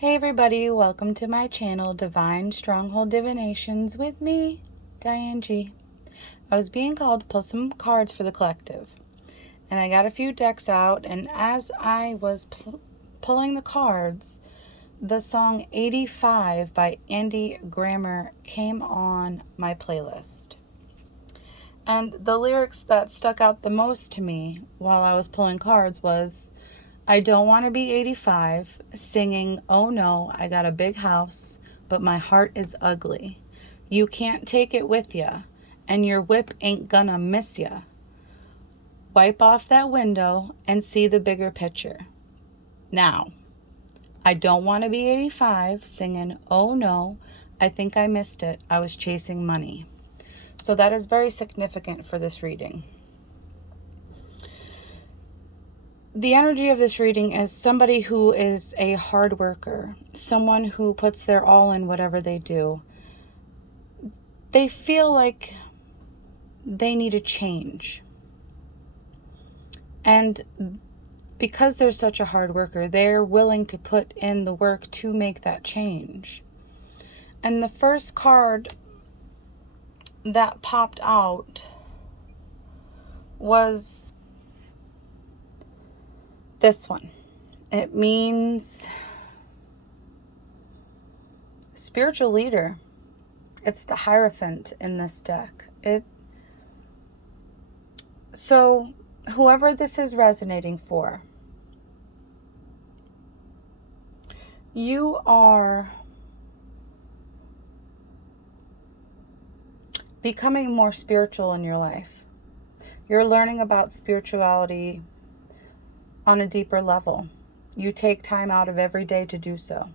Hey everybody, welcome to my channel, Divine Stronghold Divinations with me, Diane G. I was being called to pull some cards for the collective, and I got a few decks out, and as I was pulling the cards, the song 85 by Andy Grammer came on my playlist. And the lyrics that stuck out the most to me while I was pulling cards was, I don't want to be 85 singing, oh no, I got a big house, but my heart is ugly. You can't take it with ya, and your whip ain't gonna miss ya. Wipe off that window and see the bigger picture. Now, I don't want to be 85 singing, oh no, I think I missed it. I was chasing money. So that is very significant for this reading. The energy of this reading is somebody who is a hard worker, someone who puts their all in whatever they do. They feel like they need a change. And because they're such a hard worker, they're willing to put in the work to make that change. And the first card that popped out was this one. It means spiritual leader. It's the Hierophant in this deck. So whoever this is resonating for, you are becoming more spiritual in your life. You're learning about spirituality on a deeper level. You take time out of every day to do so.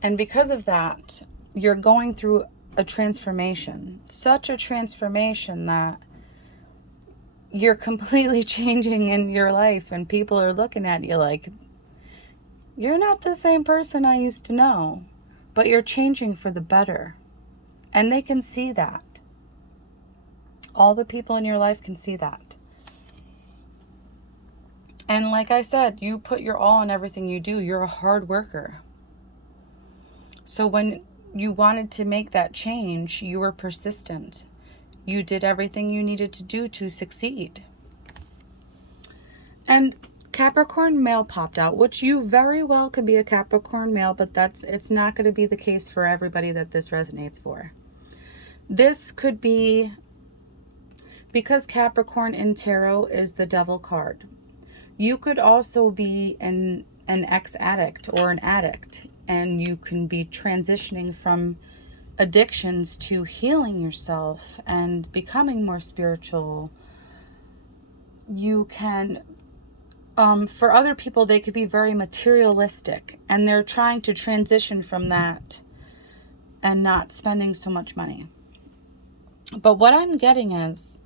And because of that, you're going through a transformation. Such a transformation that you're completely changing in your life, and people are looking at you like, you're not the same person I used to know, but you're changing for the better. And they can see that. All the people in your life can see that. And like I said, you put your all in everything you do. You're a hard worker. So when you wanted to make that change, you were persistent. You did everything you needed to do to succeed. And Capricorn male popped out, which you very well could be a Capricorn male, but it's not going to be the case for everybody that this resonates for. This could be, because Capricorn in tarot is the devil card, you could also be an ex-addict or an addict, and you can be transitioning from addictions to healing yourself and becoming more spiritual. You can, for other people, they could be very materialistic, and they're trying to transition from that and not spending so much money. But what I'm getting is,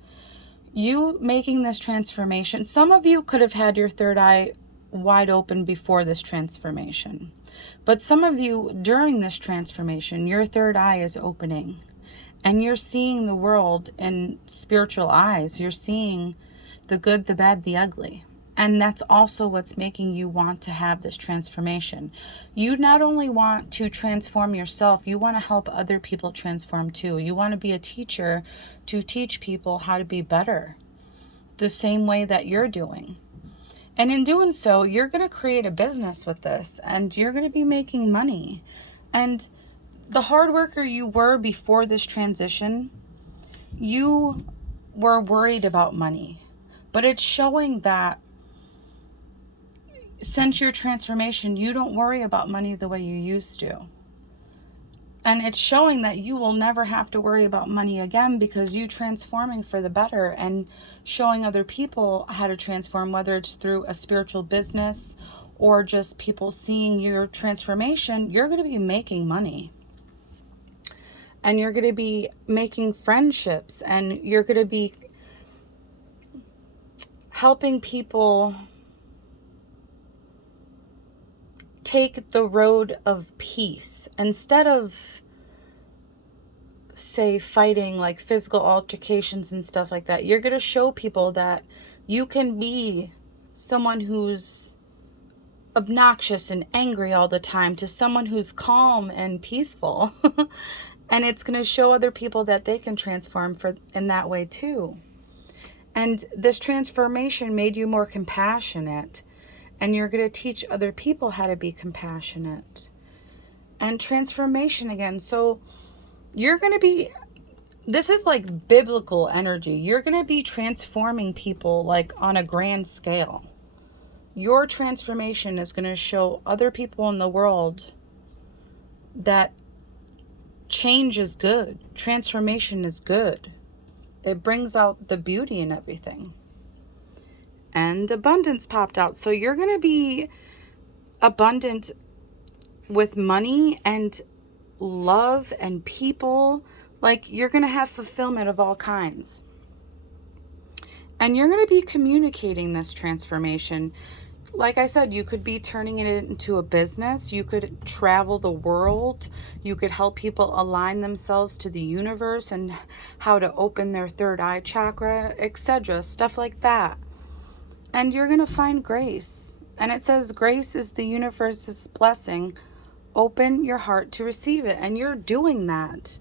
you making this transformation, some of you could have had your third eye wide open before this transformation. But some of you, during this transformation, your third eye is opening. And you're seeing the world in spiritual eyes. You're seeing the good, the bad, the ugly. And that's also what's making you want to have this transformation. You not only want to transform yourself, you want to help other people transform too. You want to be a teacher to teach people how to be better, the same way that you're doing. And in doing so, you're going to create a business with this, and you're going to be making money. And the hard worker you were before this transition, you were worried about money. But it's showing that since your transformation, you don't worry about money the way you used to. And it's showing that you will never have to worry about money again, because you transforming for the better and showing other people how to transform, whether it's through a spiritual business or just people seeing your transformation. You're going to be making money. And you're going to be making friendships, and you're going to be helping people take the road of peace instead of, say, fighting, like physical altercations and stuff like that. You're going to show people that you can be someone who's obnoxious and angry all the time to someone who's calm and peaceful. And it's going to show other people that they can transform in that way too. And this transformation made you more compassionate. And you're going to teach other people how to be compassionate. And transformation again. So you're going to be, this is like biblical energy. You're going to be transforming people like on a grand scale. Your transformation is going to show other people in the world that change is good. Transformation is good. It brings out the beauty in everything. And abundance popped out. So you're going to be abundant with money and love and people. Like, you're going to have fulfillment of all kinds. And you're going to be communicating this transformation. Like I said, you could be turning it into a business. You could travel the world. You could help people align themselves to the universe and how to open their third eye chakra, etc. Stuff like that. And you're going to find grace. And it says grace is the universe's blessing. Open your heart to receive it. And you're doing that.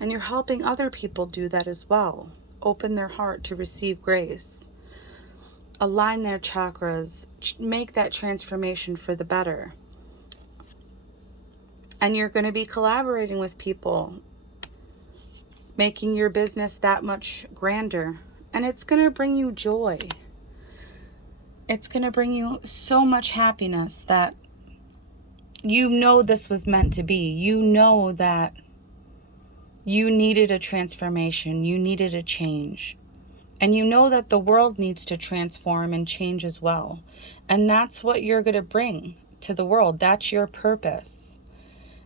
And you're helping other people do that as well. Open their heart to receive grace. Align their chakras. Make that transformation for the better. And you're going to be collaborating with people. Making your business that much grander. And it's going to bring you joy. It's going to bring you so much happiness that you know this was meant to be. You know that you needed a transformation. You needed a change. And you know that the world needs to transform and change as well. And that's what you're going to bring to the world. That's your purpose.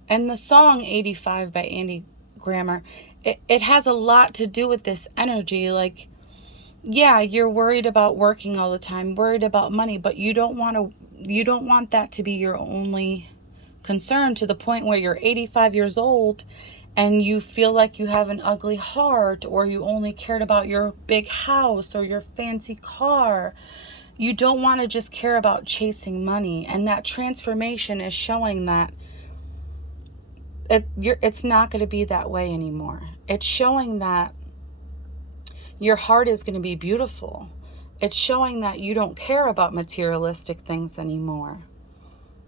And the song 85 by Andy Grammer, it has a lot to do with this energy. Like, yeah, you're worried about working all the time, worried about money, but you don't want that to be your only concern, to the point where you're 85 years old and you feel like you have an ugly heart, or you only cared about your big house or your fancy car. You don't want to just care about chasing money. And that transformation is showing that it's not going to be that way anymore. It's showing that your heart is going to be beautiful. It's showing that you don't care about materialistic things anymore.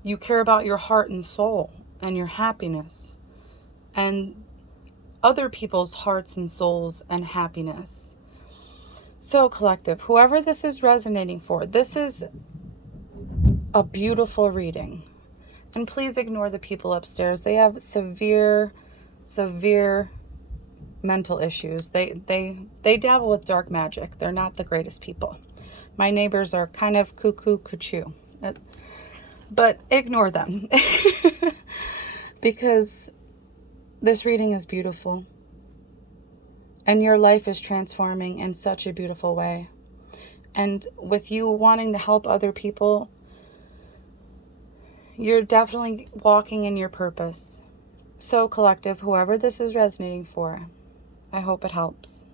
You care about your heart and soul and your happiness and other people's hearts and souls and happiness. So, collective, whoever this is resonating for, this is a beautiful reading. And please ignore the people upstairs. They have severe mental issues. They dabble with dark magic. They're not the greatest people. My neighbors are kind of cuckoo. But ignore them. Because this reading is beautiful. And your life is transforming in such a beautiful way. And with you wanting to help other people, you're definitely walking in your purpose. So, collective, whoever this is resonating for, I hope it helps.